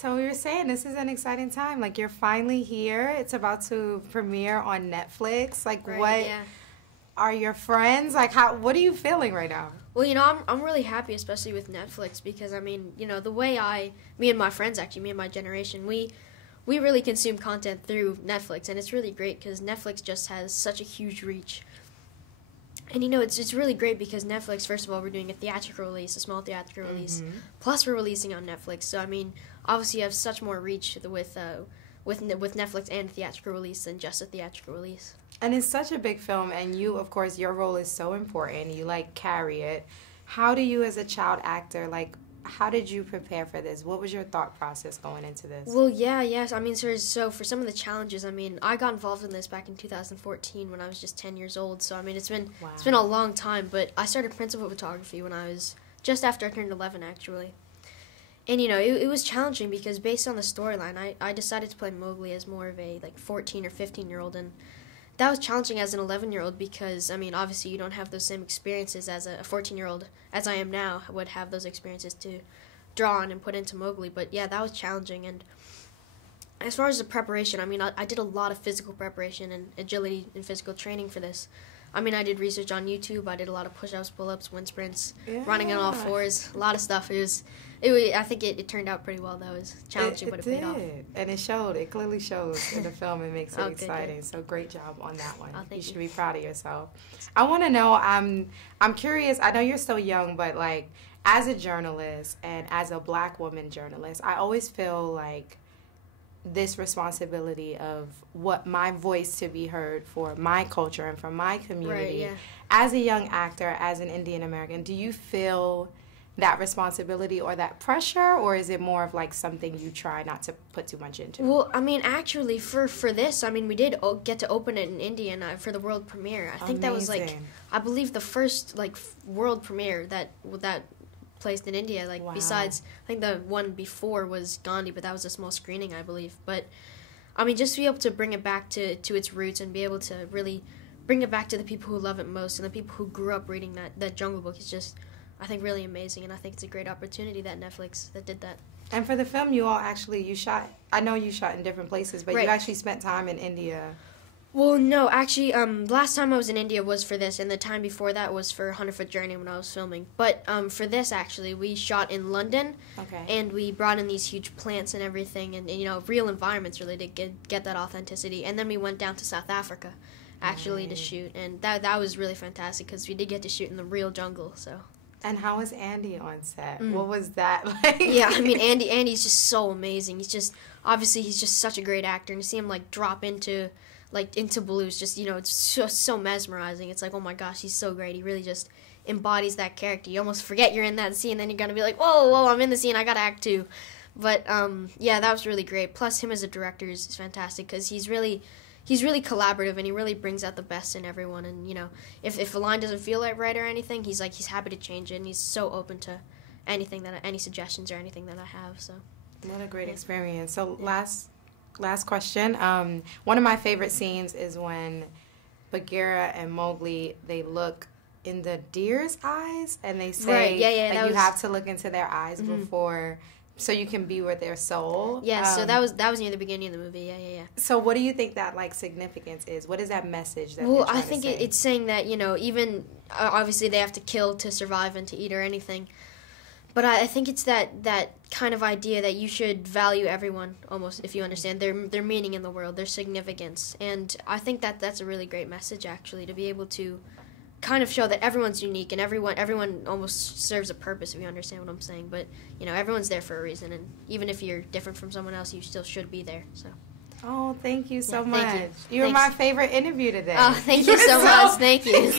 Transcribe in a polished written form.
So we were saying this is an exciting time. Like, you're finally here. It's about to premiere on Netflix. Like, Right, what yeah. are your friends? Like, what are you feeling right now? Well, I'm really happy, especially with Netflix, because, the way me and my friends, actually, me and my generation, we really consume content through Netflix, and it's really great because Netflix just has such a huge reach. And, it's really great because Netflix, first of all, we're doing a theatrical release, a small theatrical release, plus we're releasing on Netflix. So, obviously you have such more reach with Netflix and theatrical release than just a theatrical release. And it's such a big film, and you, of course, your role is so important. You, carry it. How do you, as a child actor, how did you prepare for this? What was your thought process going into this? Well, yes. So for some of the challenges, I got involved in this back in 2014 when I was just 10 years old. So, it's been a long time. But I started principal photography when I was just after I turned 11, actually. And, it was challenging because based on the storyline, I decided to play Mowgli as more of a, 14 or 15-year-old. And that was challenging as an 11-year-old because, obviously you don't have those same experiences as a 14-year-old, as I am now, would have those experiences to draw on and put into Mowgli. But, yeah, that was challenging. And as far as the preparation, I did a lot of physical preparation and agility and physical training for this. I did research on YouTube. I did a lot of push-ups, pull-ups, wind sprints, running on all fours, a lot of stuff. I think it turned out pretty well, though. It was challenging, but it paid off. And it showed. It clearly shows in the film. It makes it Okay, exciting. good. So great job on that one. Oh, thank You you. should be proud of yourself. I want to know, I'm curious. I know you're still young, but, as a journalist and as a Black woman journalist, I always feel this responsibility of what my voice to be heard for my culture and for my community. Right, yeah. As a young actor, as an Indian American, do you feel that responsibility or that pressure, or is it more of something you try not to put too much into? Well, actually, for this, we did get to open it in India for the world premiere. I think that was I believe the first world premiere that placed in India. Wow. Besides, I think the one before was Gandhi, but that was a small screening, I believe. But just to be able to bring it back to its roots and be able to really bring it back to the people who love it most and the people who grew up reading that Jungle Book is just, I think, really amazing, and I think it's a great opportunity that Netflix that did that. And for the film, you shot. I know you shot in different places, but Right. you actually spent time in India. Well, no, actually, last time I was in India was for this, and the time before that was for 100-Foot Journey when I was filming. But for this, actually, we shot in London, Okay. and we brought in these huge plants and everything, and real environments really to get that authenticity. And then we went down to South Africa, actually, to shoot, and that was really fantastic because we did get to shoot in the real jungle, so. And how was Andy on set? What was that like? Yeah, Andy's just so amazing. Obviously he's just such a great actor, and to see him drop into blues, just it's so mesmerizing. It's oh my gosh, he's so great. He really just embodies that character. You almost forget you're in that scene, then you're gonna be whoa, I'm in the scene, I gotta act too. But yeah, that was really great. Plus, him as a director is fantastic because he's really collaborative, and he really brings out the best in everyone. And if a line doesn't feel right or anything, he's happy to change it, and he's so open to any suggestions or anything that I have. So What a great experience. So last question. One of my favorite scenes is when Bagheera and Mowgli, they look in the deer's eyes, and they say you have to look into their eyes before, so you can be with their soul. Yeah, so that was near the beginning of the movie. Yeah. So what do you think that significance is? What is that message that? Well, they're I think to say? it's saying that even obviously they have to kill to survive and to eat or anything. But I think it's that kind of idea that you should value everyone, almost, if you understand their meaning in the world, their significance. And I think that's a really great message, actually, to be able to kind of show that everyone's unique and everyone almost serves a purpose, if you understand what I'm saying. But, everyone's there for a reason, and even if you're different from someone else, you still should be there. So. Oh, thank you so much. Thank you. You were Thanks. my favorite interview today. Oh, thank you so much. Thank you.